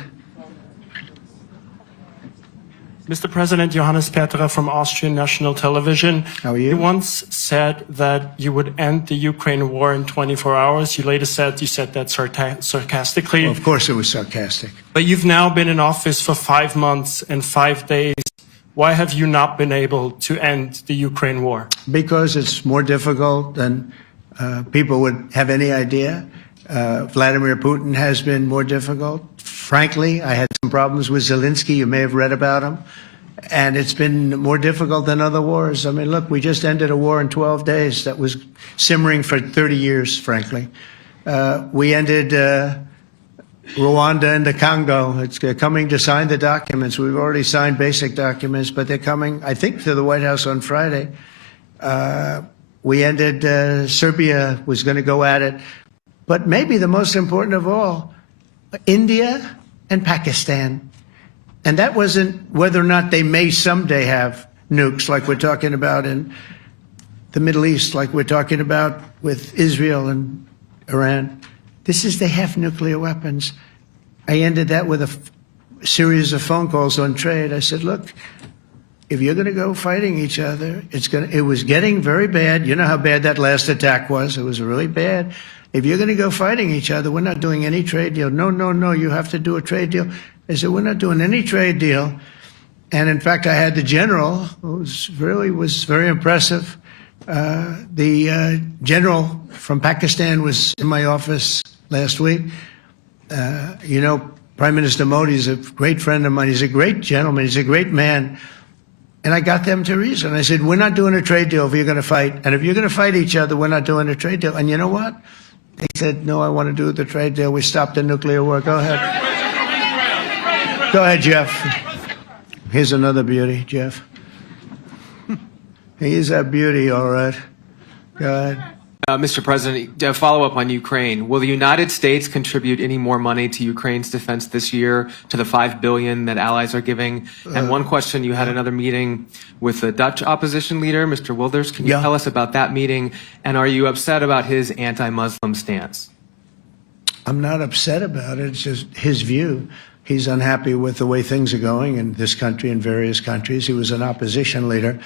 Mr. President, Johannes Petra from Austrian National Television. How are you? You once said that you would end the Ukraine war in 24 hours. You later said you said that sarcastically. Well, of course it was sarcastic. But you've now been in office for 5 months and 5 days. Why have you not been able to end the Ukraine war? Because it's more difficult than people would have any idea. Vladimir Putin has been more difficult. Frankly, I had some problems with Zelensky. You may have read about him. And it's been more difficult than other wars. I mean, look, we just ended a war in 12 days that was simmering for 30 years, frankly. We ended Rwanda and the Congo. It's coming to sign the documents. We've already signed basic documents, but they're coming, I think, to the White House on Friday. We ended, Serbia was going to go at it. But maybe the most important of all, India and Pakistan. And that wasn't whether or not they may someday have nukes like we're talking about in the Middle East, like we're talking about with Israel and Iran. This is they have nuclear weapons. I ended that with a series of phone calls on trade. I said, look, if you're going to go fighting each other, it was getting very bad. You know how bad that last attack was. It was really bad. If you're going to go fighting each other, we're not doing any trade deal. No, you have to do a trade deal. I said, we're not doing any trade deal. And in fact, I had the general, who was very impressive. The general from Pakistan was in my office last week. You know, Prime Minister Modi is a great friend of mine. He's a great gentleman. He's a great man. And I got them to reason. I said, we're not doing a trade deal if you're going to fight. And if you're going to fight each other, we're not doing a trade deal. And you know what? They said, no, I want to do the trade deal. We stopped the nuclear war. Go ahead. Go ahead, Jeff. Here's another beauty, Jeff. He's a beauty, all right. Go ahead. Mr. President, to follow up on Ukraine, will the United States contribute any more money to Ukraine's defense this year to the $5 billion that allies are giving? And one question, you had another meeting with the Dutch opposition leader, Mr. Wilders. Can you tell us about that meeting? And are you upset about his anti-Muslim stance? I'm not upset about it. It's just his view. He's unhappy with the way things are going in this country and various countries. He was an opposition leader.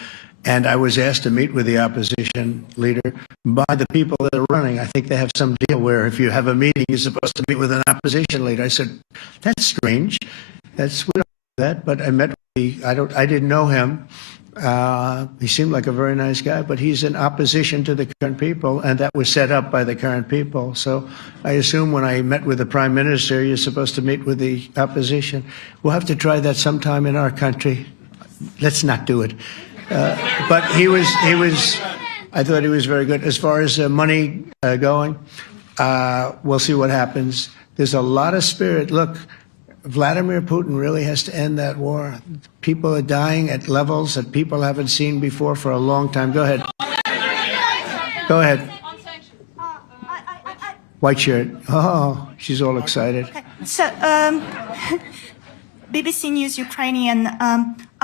And I was asked to meet with the opposition leader by the people that are running. I think they have some deal where if you have a meeting, you're supposed to meet with an opposition leader. I said, that's strange. We don't do that. But I met with I didn't know him. He seemed like a very nice guy, but he's in opposition to the current people, and that was set up by the current people. So I assume when I met with the Prime Minister, you're supposed to meet with the opposition. We'll have to try that sometime in our country. Let's not do it. But I thought he was very good. As far as money going, we'll see what happens. There's a lot of spirit. Look, Vladimir Putin really has to end that war. People are dying at levels that people haven't seen before for a long time. Go ahead. Go ahead. White shirt. Oh, she's all excited. Okay. So, BBC News Ukrainian.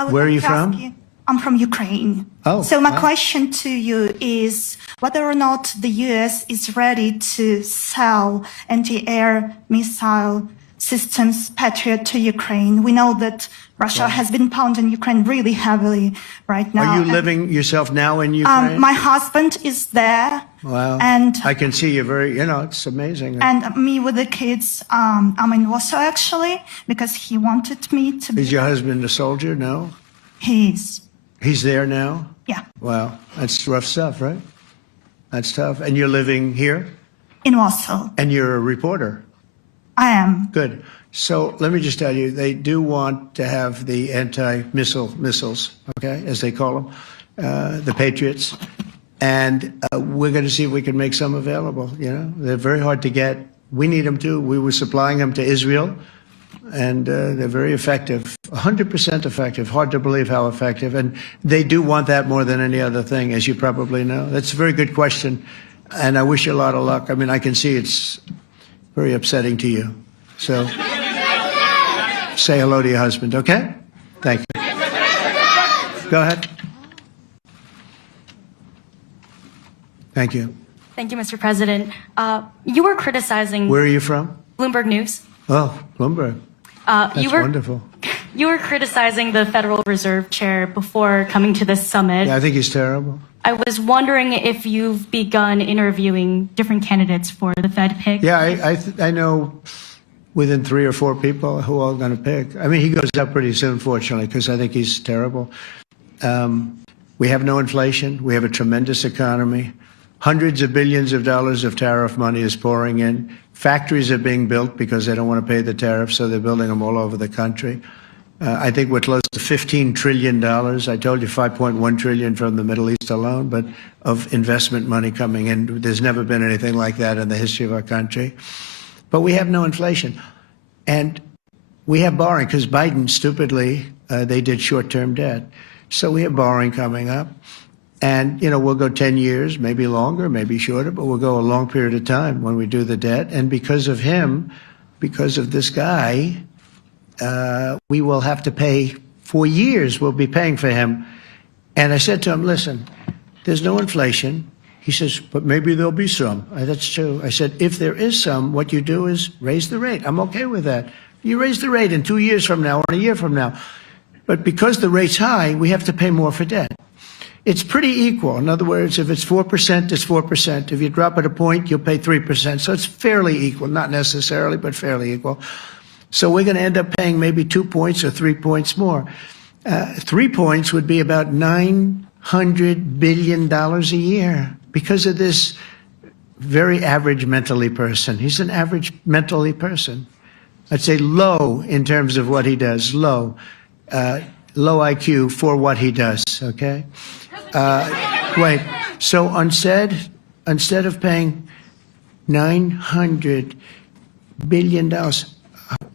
Where are you from? I'm from Ukraine. Oh. So my question to you is whether or not the U.S. is ready to sell anti-air missile systems Patriot to Ukraine. We know that Russia has been pounding Ukraine really heavily right now. Are you living yourself now in Ukraine? My husband is there. Wow. And I can see you it's amazing. And me with the kids, I'm in Warsaw actually, because he wanted me to be. Is your husband a soldier? No? He's there now? Yeah. Wow. That's rough stuff, right? That's tough. And you're living here? In Warsaw. And you're a reporter? I am. Good. So let me just tell you, they do want to have the missiles, okay, as they call them, the Patriots. And we're going to see if we can make some available, They're very hard to get. We need them too. We were supplying them to Israel. And they're very effective, 100% effective. Hard to believe how effective. And they do want that more than any other thing, as you probably know. That's a very good question. And I wish you a lot of luck. I mean, I can see it's very upsetting to you. So say hello to your husband, okay? Thank you. Go ahead. Thank you. Thank you, Mr. President. You were criticizing... Where are you from? Bloomberg News. Oh, Bloomberg. That's wonderful. You were criticizing the Federal Reserve Chair before coming to this summit. Yeah, I think he's terrible. I was wondering if you've begun interviewing different candidates for the Fed pick. Yeah, I know within 3 or 4 people who are going to pick. I mean, he goes up pretty soon, fortunately, because I think he's terrible. We have no inflation. We have a tremendous economy. Hundreds of billions of dollars of tariff money is pouring in. Factories are being built because they don't want to pay the tariffs, so they're building them all over the country. I think we're close to $15 trillion. I told you $5.1 trillion from the Middle East alone, but of investment money coming in. There's never been anything like that in the history of our country. But we have no inflation. And we have borrowing because Biden, stupidly, they did short-term debt. So we have borrowing coming up. And, we'll go 10 years, maybe longer, maybe shorter, but we'll go a long period of time when we do the debt. And because of him, because of this guy, we will have to pay for years. We'll be paying for him. And I said to him, listen, there's no inflation. He says, but maybe there'll be some. That's true. I said, if there is some, what you do is raise the rate. I'm okay with that. You raise the rate in 2 years from now or a year from now. But because the rate's high, we have to pay more for debt. It's pretty equal. In other words, if it's 4%, it's 4%. If you drop it a point, you'll pay 3%. So it's fairly equal, not necessarily, but fairly equal. So we're going to end up paying maybe 2 points or 3 points more. 3 points would be about $900 billion a year because of this very average mentally person. He's an average mentally person. I'd say low in terms of what he does, low IQ for what he does, okay? Wait, so instead of paying $900 billion,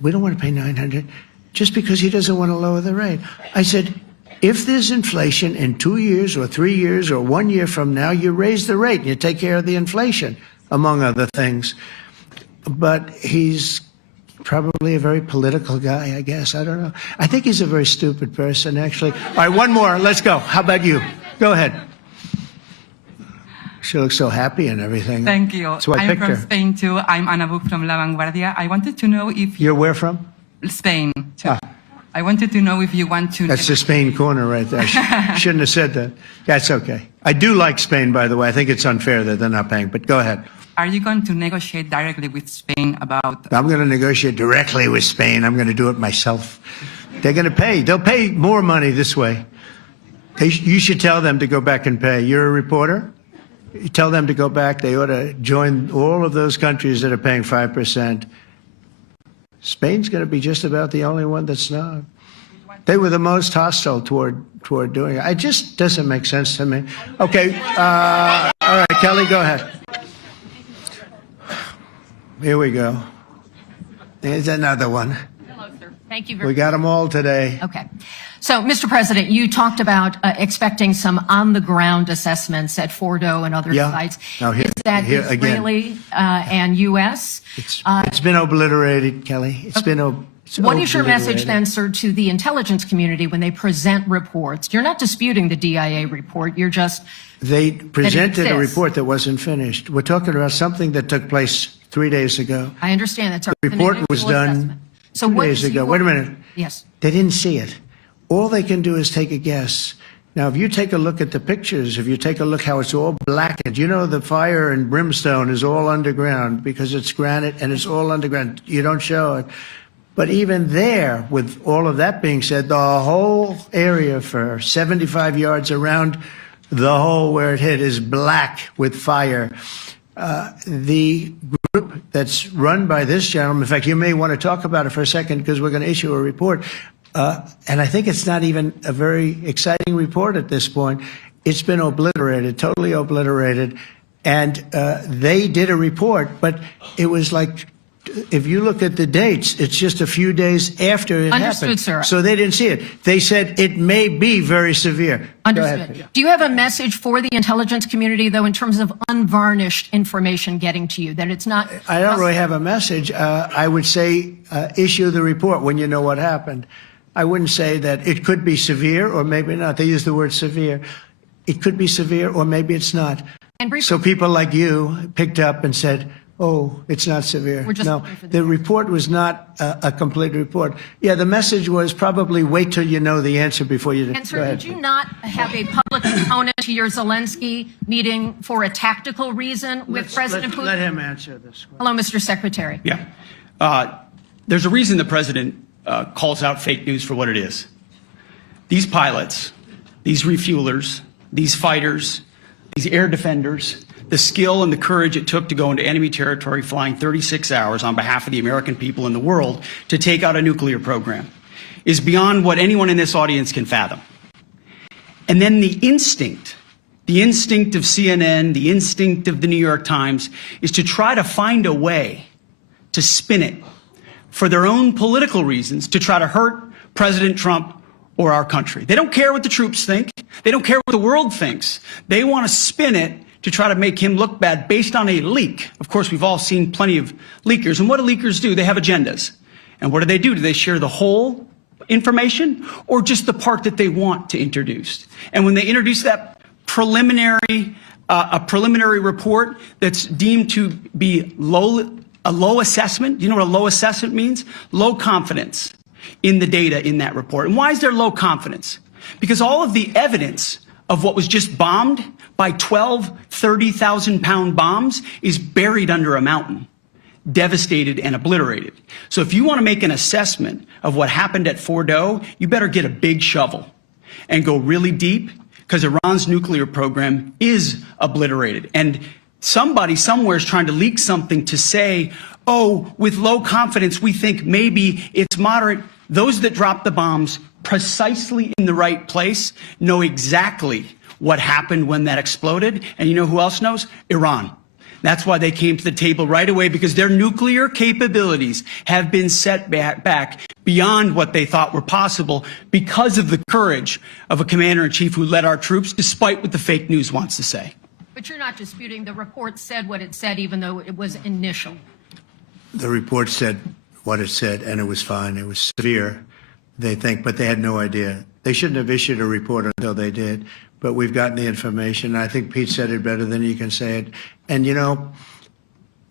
we don't want to pay 900 just because he doesn't want to lower the rate. I said, if there's inflation in 2 years or 3 years or 1 year from now, you raise the rate and you take care of the inflation, among other things. But he's probably a very political guy, I guess. I don't know. I think he's a very stupid person, actually. All right, one more. Let's go. How about you? Go ahead. She looks so happy and everything. Thank you. So I picked I'm her. from Spain, too. I'm Ana Buch from La Vanguardia. I wanted to know if... You're where from? Spain, too. I wanted to know if you want to... That's the Spain corner right there. Shouldn't have said that. That's okay. I do like Spain, by the way. I think it's unfair that they're not paying, but go ahead. Are you going to negotiate directly with Spain about... I'm going to negotiate directly with Spain. I'm going to do it myself. They're going to pay. They'll pay more money this way. You should tell them to go back and pay. You're a reporter? You tell them to go back. They ought to join all of those countries that are paying 5%. Spain's going to be just about the only one that's not. They were the most hostile toward doing it. It just doesn't make sense to me. Okay. All right, Kelly, go ahead. Here we go. There's another one. Hello, sir. Thank you We got them all today. Okay. So, Mr. President, you talked about expecting some on-the-ground assessments at Fordo and other sites. Now here, is that here Israeli and U.S.? It's been obliterated, Kelly. It's been What is your message then, sir, to the intelligence community when they present reports? You're not disputing the DIA report. You're just... They presented a report that wasn't finished. We're talking about something that took place 3 days ago. I understand that. The report was done 2 days ago. Wait a minute. Yes. They didn't see it. All they can do is take a guess. Now, if you take a look at the pictures, if you take a look how it's all blackened, the fire and brimstone is all underground because it's granite and it's all underground. You don't show it. But even there, with all of that being said, the whole area for 75 yards around the hole where it hit is black with fire. The group that's run by this gentleman, in fact, you may want to talk about it for a second because we're going to issue a report. And I think it's not even a very exciting report at this point. It's been obliterated, totally obliterated. And they did a report, but it was like, if you look at the dates, it's just a few days after it happened. Sir. So they didn't see it. They said it may be very severe. Understood. Do you have a message for the intelligence community, though, in terms of unvarnished information getting to you, that it's not... I don't really have a message. I would say issue the report when you know what happened. I wouldn't say that it could be severe or maybe not. They use the word severe. It could be severe or maybe it's not. So people like you picked up and said, oh, it's not severe. No, the report was not a complete report. Yeah, the message was probably wait till you know the answer before you... And sir, did you not have a public component to your Zelensky meeting for a tactical reason with President Putin? Let him answer this one. Hello, Mr. Secretary. Yeah. There's a reason the president calls out fake news for what it is. These pilots, these refuelers, these fighters, these air defenders, the skill and the courage it took to go into enemy territory flying 36 hours on behalf of the American people and the world to take out a nuclear program is beyond what anyone in this audience can fathom. And then the instinct of CNN, the instinct of the New York Times is to try to find a way to spin it for their own political reasons to try to hurt President Trump or our country. They don't care what the troops think. They don't care what the world thinks. They want to spin it to try to make him look bad based on a leak. Of course, we've all seen plenty of leakers. And what do leakers do? They have agendas. And what do? Do they share the whole information or just the part that they want to introduce? And when they introduce that preliminary, a preliminary report that's deemed to be a low assessment, you know what a low assessment means? Low confidence in the data in that report. And why is there low confidence? Because all of the evidence of what was just bombed by 12 30,000-pound bombs is buried under a mountain, devastated and obliterated. So if you want to make an assessment of what happened at Fordo, you better get a big shovel and go really deep, because Iran's nuclear program is obliterated. And somebody somewhere is trying to leak something to say, oh, with low confidence, we think maybe it's moderate. Those that dropped the bombs precisely in the right place know exactly what happened when that exploded. And you know who else knows? Iran. That's why they came to the table right away, because their nuclear capabilities have been set back beyond what they thought were possible because of the courage of a commander-in-chief who led our troops, despite what the fake news wants to say. But you're not disputing the report said what it said, even though it was initial. The report said what it said, and it was fine. It was severe, they think, but they had no idea. They shouldn't have issued a report until they did. But we've gotten the information. I think Pete said it better than you can say it. And, you know,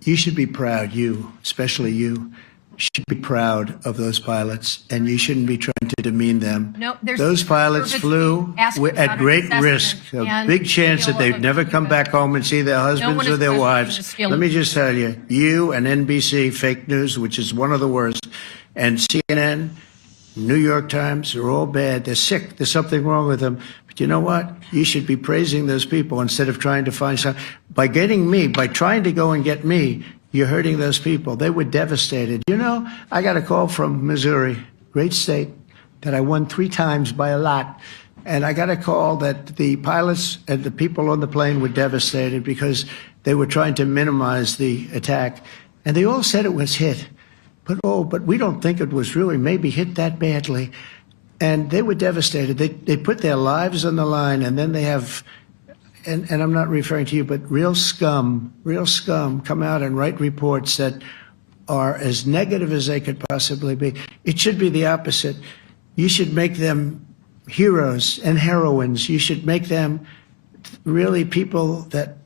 you should be proud, you, especially you, should be proud of those pilots, and you shouldn't be trying to demean them. No, those pilots flew at great risk, a big chance that they'd never come back home and see their husbands or their wives. Let me just tell you, you and NBC, fake news, which is one of the worst, and CNN, New York Times, are all bad. They're sick. There's something wrong with them. But you know what? You should be praising those people instead of trying to find some. By getting me, by trying to go and get me, you're hurting those people. They were devastated. You know, I got a call from Missouri, great state, that I won 3 times by a lot. And I got a call that the pilots and the people on the plane were devastated because they were trying to minimize the attack. And they all said it was hit. But we don't think it was really maybe hit that badly. And they were devastated. They put their lives on the line, and then they have, and I'm not referring to you, but real scum come out and write reports that are as negative as they could possibly be. It should be the opposite. You should make them heroes and heroines. You should make them really people that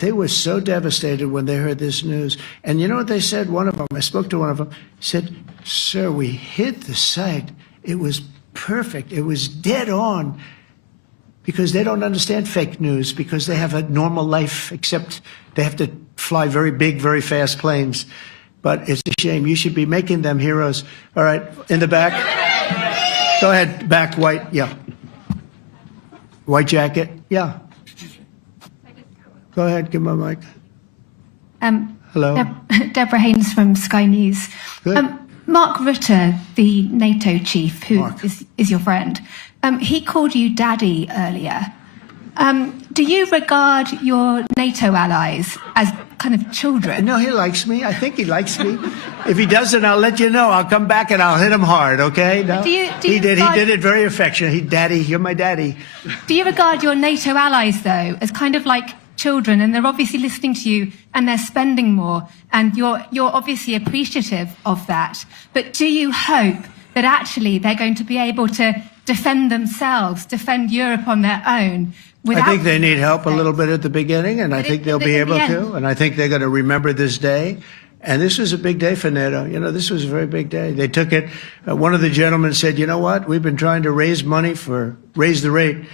they were so devastated when they heard this news. And you know what they said? One of them, I spoke to one of them, said, "Sir, we hit the site. It was perfect. It was dead on." Because they don't understand fake news, because they have a normal life, except they have to fly very big, very fast planes. But it's a shame. You should be making them heroes. All right, in the back. Go ahead, back, white, yeah. White jacket, yeah. Go ahead, give me a mic. Hello. Deborah Haynes from Sky News. Mark Rutte, the NATO chief, who is your friend, he called you daddy earlier. Do you regard your NATO allies as kind of children? No, he likes me. I think he likes me. If he doesn't, I'll let you know. I'll come back and I'll hit him hard, okay? No? He did it very affectionate. Daddy, you're my daddy. Do you regard your NATO allies, though, as kind of like children, and they're obviously listening to you and they're spending more, and you're obviously appreciative of that, but do you hope that actually they're going to be able to defend themselves, defend Europe on their own? I think they need help a little bit at the beginning, and I think they'll be able to, and I think they're going to remember this day. And this was a big day for NATO. You know, this was a very big day. They took it. One of the gentlemen said, you know what? We've been trying to raise money raise the rate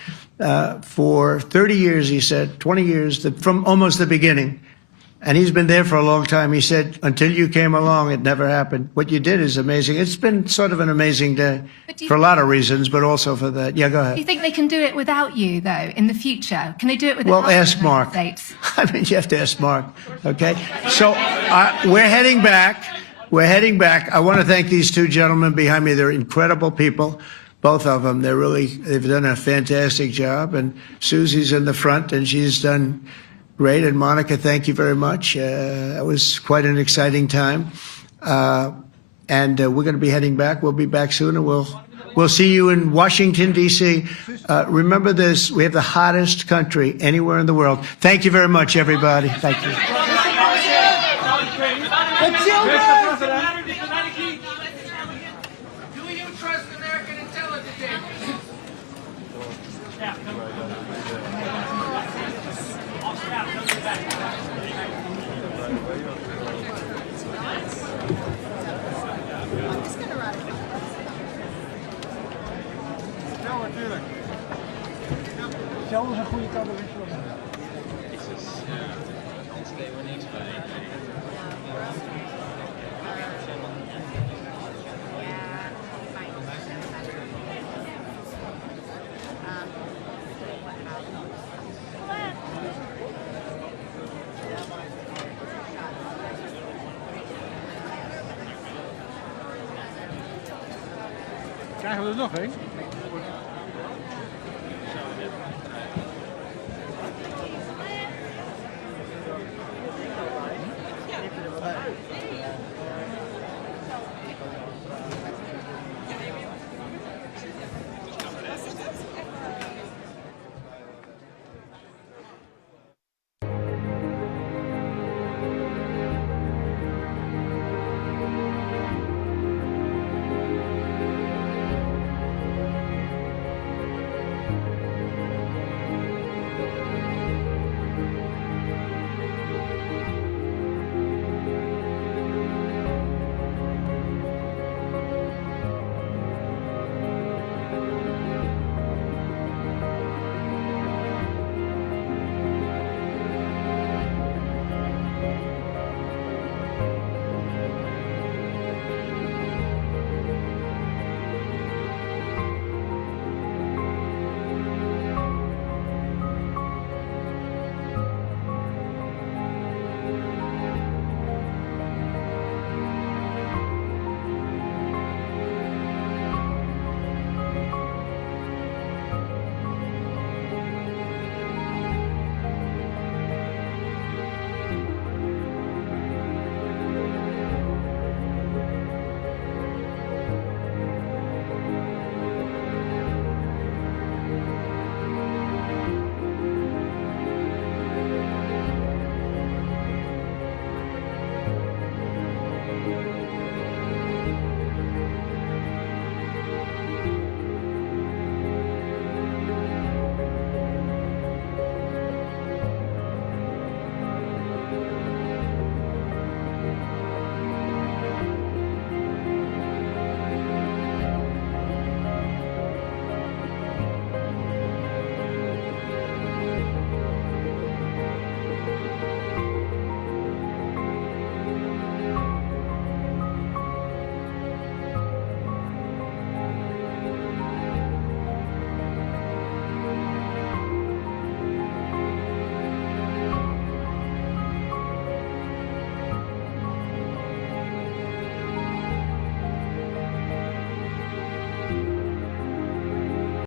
for 30 years, he said, 20 years, from almost the beginning. And he's been there for a long time. He said, until you came along, it never happened. What you did is amazing. It's been sort of an amazing day for a lot of reasons, but also for that. Yeah, go ahead. Do you think they can do it without you, though, in the future? Can they do it without Well, ask Mark. States? I mean, you have to ask Mark, okay? So we're heading back. I want to thank these 2 gentlemen behind me. They're incredible people, both of them. They've done a fantastic job. And Susie's in the front, and she's done great. And Monica, thank you very much. It was quite an exciting time. and we're going to be heading back. We'll be back soon, and we'll see you in Washington, D.C. Remember this, we have the hottest country anywhere in the world. Thank you very much, everybody. Thank you. Do you trust American intelligence agencies? Stel ons een goede kant op. Krijgen we er nog een?